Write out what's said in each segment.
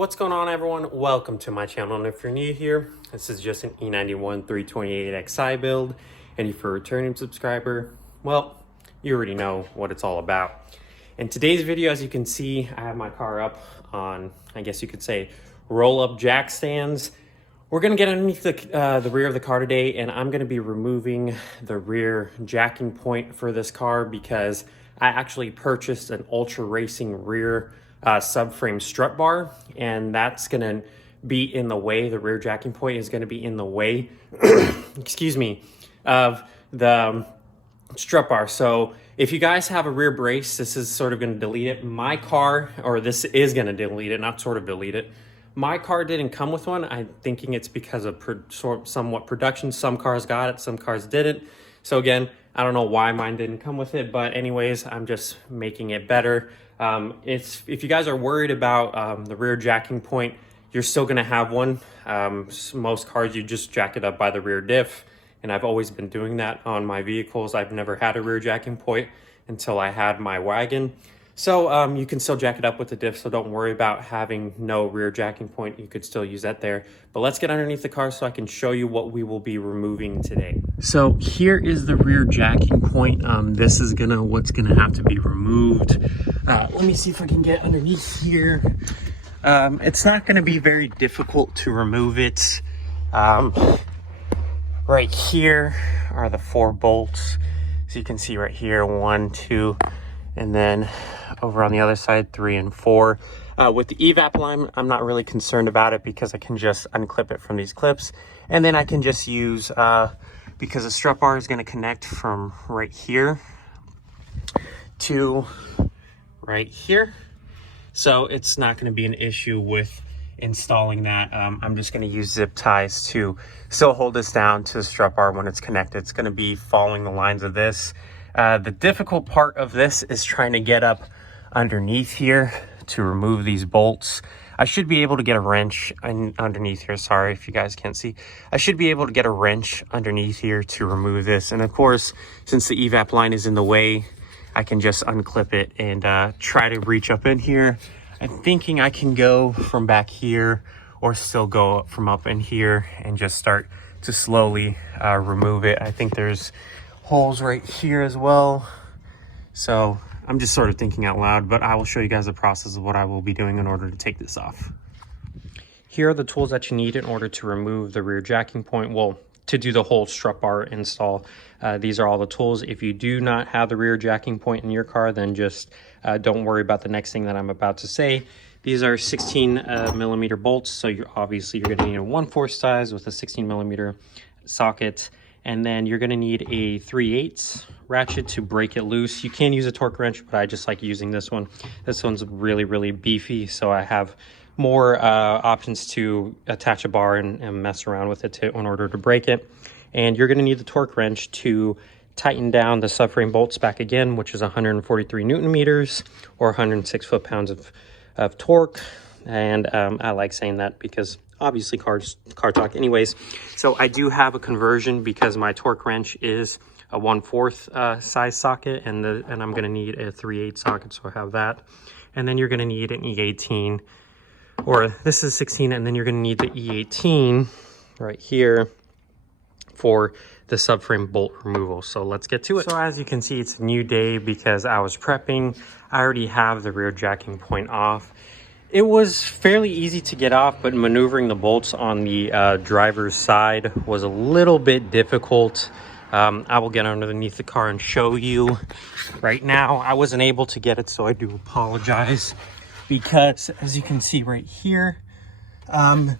What's going on, everyone? Welcome to my channel, and if you're new here, this is just an E91 328xi build, and if you're a returning subscriber, well, you already know what it's all about. In today's video, as you can see, I have my car up on, I guess you could say, roll-up jack stands. We're gonna get underneath the rear of the car today, and I'm gonna be removing the rear jacking point for this car because I actually purchased an ultra racing rear subframe strut bar, and that's gonna be in the way. The rear jacking point is gonna be in the way, excuse me, of the strut bar. So if you guys have a rear brace, this is sort of gonna delete it. My car, or this is gonna delete it, not sort of delete it. My car didn't come with one. I'm thinking it's because of somewhat production. Some cars got it, some cars didn't. So again, I don't know why mine didn't come with it, but anyways, I'm just making it better. If you guys are worried about the rear jacking point, you're still gonna have one. Most cars, you just jack it up by the rear diff, and I've always been doing that on my vehicles. I've never had a rear jacking point until I had my wagon. So you can still jack it up with the diff, so don't worry about having no rear jacking point. You could still use that there. But let's get underneath the car so I can show you what we will be removing today. So here is the rear jacking point. This is what's gonna have to be removed. Let me see if I can get underneath here. It's not gonna be very difficult to remove it. Right here are the 4 bolts. So you can see right here, 1, 2, and then over on the other side, 3 and 4. With the evap line, I'm not really concerned about it because I can just unclip it from these clips, and then I can just use because the strut bar is going to connect from right here to right here, so it's not going to be an issue with installing that. I'm just going to use zip ties to still hold this down to the strut bar when it's connected. It's going to be following the lines of this. The difficult part of this is trying to get up underneath here to remove these bolts. I should be able to get a wrench underneath here. Sorry if you guys can't see. I should be able to get a wrench underneath here to remove this. And of course, since the evap line is in the way, I can just unclip it and try to reach up in here. I'm thinking I can go from back here or still go from up in here and just start to slowly remove it. I think there's holes right here as well. So I'm just sort of thinking out loud, but I will show you guys the process of what I will be doing in order to take this off. Here are the tools that you need in order to remove the rear jacking point. Well, to do the whole strut bar install. These are all the tools. If you do not have the rear jacking point in your car, then just don't worry about the next thing that I'm about to say. These are 16 millimeter bolts. So you're gonna need a 1/4 size with a 16 millimeter socket. And then you're going to need a 3/8 ratchet to break it loose. You can use a torque wrench, but I just like using this one. This one's really, really beefy, so I have more options to attach a bar and mess around with it in order to break it. And you're going to need the torque wrench to tighten down the subframe bolts back again, which is 143 Newton meters or 106 foot-pounds of torque. And I like saying that because obviously car talk anyways. So I do have a conversion because my torque wrench is a 1/4 size socket, and I'm going to need a 3/8 socket, so I have that. And then you're going to need an E18, or this is 16, and then you're going to need the E18 right here for the subframe bolt removal. So let's get to it. So as you can see, it's a new day because I was prepping. I already have the rear jacking point off. It was fairly easy to get off, but maneuvering the bolts on the driver's side was a little bit difficult. I will get underneath the car and show you. Right now, I wasn't able to get it, so I do apologize. Because as you can see right here,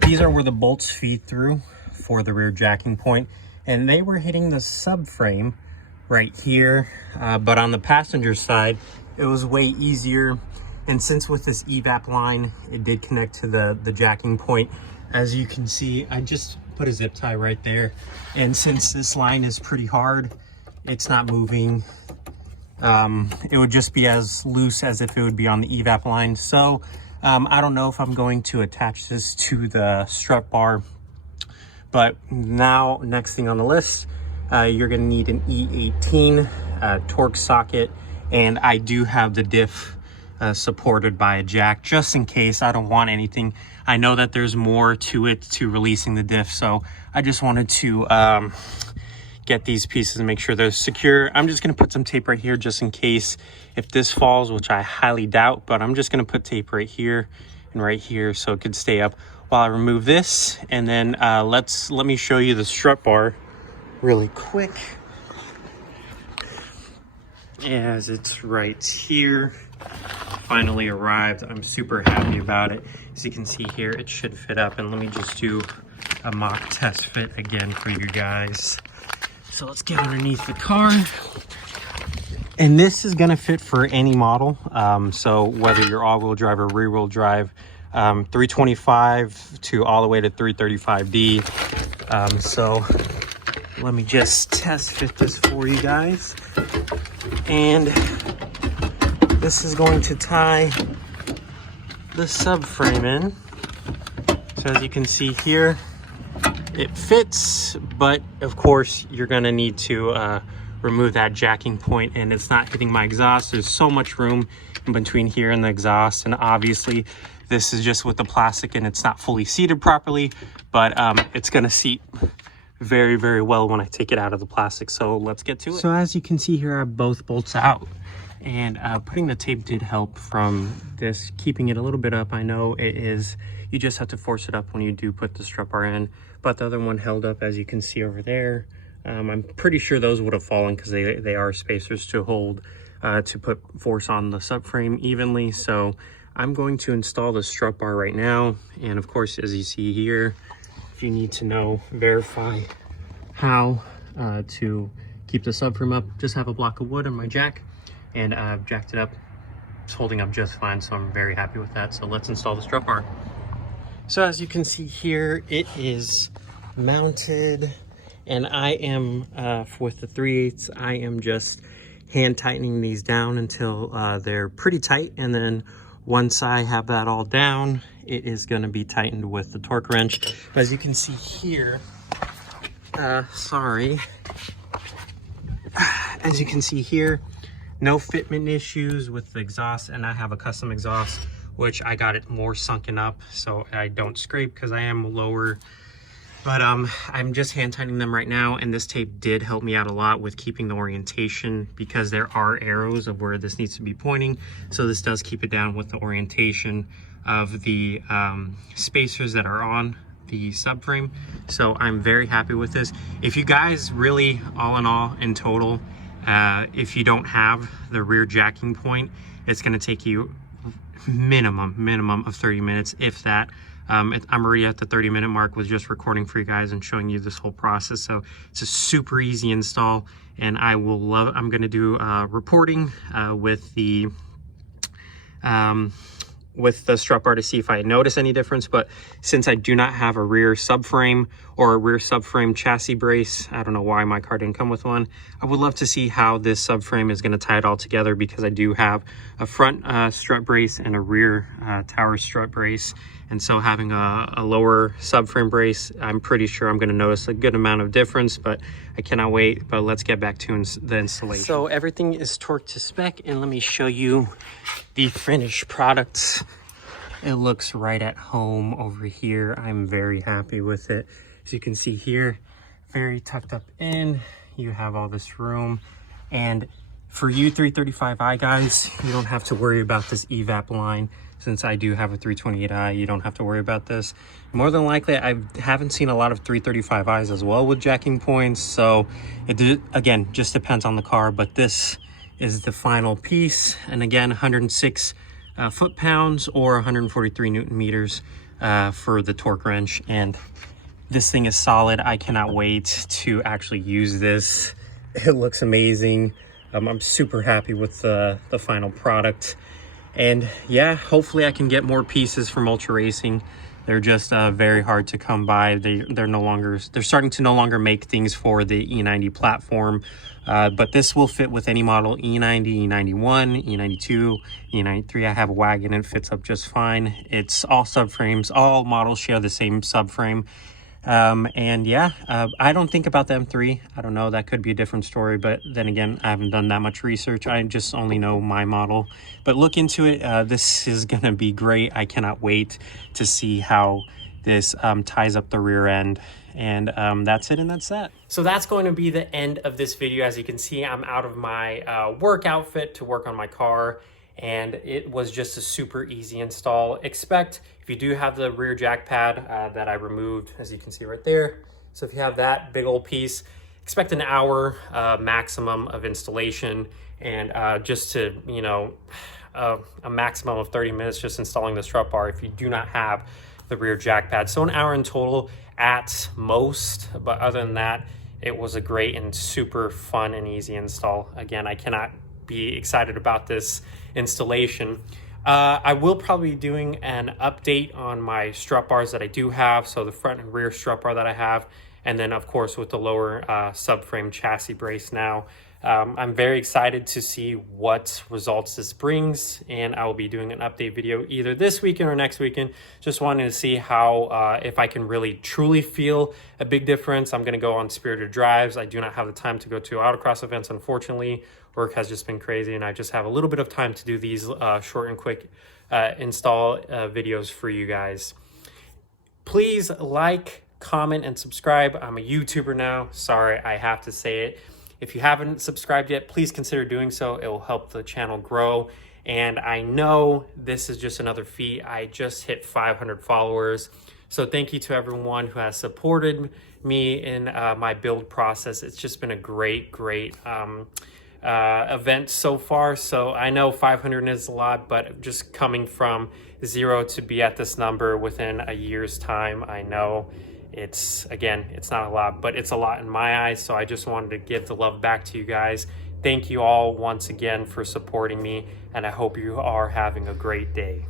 these are where the bolts feed through for the rear jacking point. And they were hitting the subframe right here. But on the passenger side, it was way easier. And since with this evap line, it did connect to the jacking point, as you can see, I just put a zip tie right there. And since this line is pretty hard, it's not moving. It would just be as loose as if it would be on the evap line. So I don't know if I'm going to attach this to the strut bar. But now, next thing on the list, you're gonna need an E18 torque socket. And I do have the diff supported by a jack, just in case. I don't want anything. I know that there's more to it, to releasing the diff, so I just wanted to get these pieces and make sure they're secure. I'm just going to put some tape right here just in case if this falls, which I highly doubt, but I'm just going to put tape right here and right here so it could stay up while I remove this. And then let me show you the strut bar really quick, as it's right here. Finally arrived. I'm super happy about it. As you can see here, it should fit up. And let me just do a mock test fit again for you guys. So let's get underneath the car. And this is gonna fit for any model. So whether you're all-wheel drive or rear-wheel drive, 325 to all the way to 335D. So let me just test fit this for you guys. And this is going to tie the subframe in. So as you can see here, it fits, but of course you're gonna need to remove that jacking point, and it's not hitting my exhaust. There's so much room in between here and the exhaust, and obviously this is just with the plastic and it's not fully seated properly, but it's gonna seat very, very well when I take it out of the plastic. So let's get to it. So as you can see here, I have both bolts out, and putting the tape did help from this, keeping it a little bit up. I know it is, you just have to force it up when you do put the strut bar in, but the other one held up, as you can see over there. I'm pretty sure those would have fallen because they are spacers to hold, to put force on the subframe evenly. So I'm going to install the strut bar right now. And of course, as you see here, if you need to know, verify how to keep the subframe up, just have a block of wood on my jack, and I've jacked it up. It's holding up just fine, so I'm very happy with that. So let's install the strut bar. So as you can see here, it is mounted, and I am, with the 3/8, I am just hand tightening these down until they're pretty tight, and then once I have that all down, it is going to be tightened with the torque wrench. As you can see here, as you can see here, no fitment issues with the exhaust, and I have a custom exhaust, which I got it more sunken up so I don't scrape because I am lower. But I'm just hand tightening them right now, and this tape did help me out a lot with keeping the orientation, because there are arrows of where this needs to be pointing. So this does keep it down with the orientation of the spacers that are on the subframe. So I'm very happy with this. If you guys really, all in all, in total, if you don't have the rear jacking point, it's going to take you minimum of 30 minutes, if that. I'm already at the 30-minute mark with just recording for you guys and showing you this whole process. So it's a super easy install, and I'm going to do reporting with the strut bar to see if I notice any difference. But since I do not have a rear subframe or a rear subframe chassis brace, I don't know why my car didn't come with one. I would love to see how this subframe is going to tie it all together, because I do have a front strut brace and a rear tower strut brace. And so having a lower subframe brace, I'm pretty sure I'm going to notice a good amount of difference, but I cannot wait. But let's get back to the installation. So everything is torqued to spec, and let me show you the finished product. It looks right at home over here. I'm very happy with it. As you can see here, very tucked up in. You have all this room, and for you 335i guys, you don't have to worry about this evap line. Since I do have a 328i, you don't have to worry about this. More than likely, I haven't seen a lot of 335i's as well with jacking points. So it, again, just depends on the car, but this is the final piece. And again, 106 foot-pounds or 143 Newton meters for the torque wrench. And this thing is solid. I cannot wait to actually use this. It looks amazing. I'm super happy with the final product. And yeah, hopefully I can get more pieces from Ultra Racing. They're just very hard to come by. They're starting to no longer make things for the E90 platform. But this will fit with any model: E90, E91, E92, E93. I have a wagon and it fits up just fine. It's all subframes. All models share the same subframe. And yeah, I don't think about the M3. I don't know, that could be a different story, but then again, I haven't done that much research. I just only know my model, but look into it. This is gonna be great. I cannot wait to see how this ties up the rear end. And that's it, and that's that. So that's going to be the end of this video. As you can see, I'm out of my work outfit to work on my car, and it was just a super easy install. Expect, if you do have the rear jack pad that I removed, as you can see right there, so if you have that big old piece, expect an hour maximum of installation, and just to, you know, a maximum of 30 minutes just installing the strut bar if you do not have the rear jack pad. So an hour in total at most, but other than that, it was a great and super fun and easy install. Again, I cannot be excited about this installation. I will probably be doing an update on my strut bars that I do have, so the front and rear strut bar that I have, and then of course with the lower subframe chassis brace now. I'm very excited to see what results this brings, and I will be doing an update video either this weekend or next weekend. Just wanted to see how, if I can really truly feel a big difference. I'm going to go on spirited drives. I do not have the time to go to autocross events, unfortunately. Work has just been crazy, and I just have a little bit of time to do these short and quick install videos for you guys. Please like, comment, and subscribe. I'm a YouTuber now. Sorry, I have to say it. If you haven't subscribed yet, please consider doing so. It will help the channel grow. And I know this is just another feat. I just hit 500 followers. So thank you to everyone who has supported me in my build process. It's just been a great event so far. So I know 500 is a lot, but just coming from 0 to be at this number within a year's time, I know it's not a lot, but it's a lot in my eyes. So I just wanted to give the love back to you guys. Thank you all once again for supporting me, and I hope you are having a great day.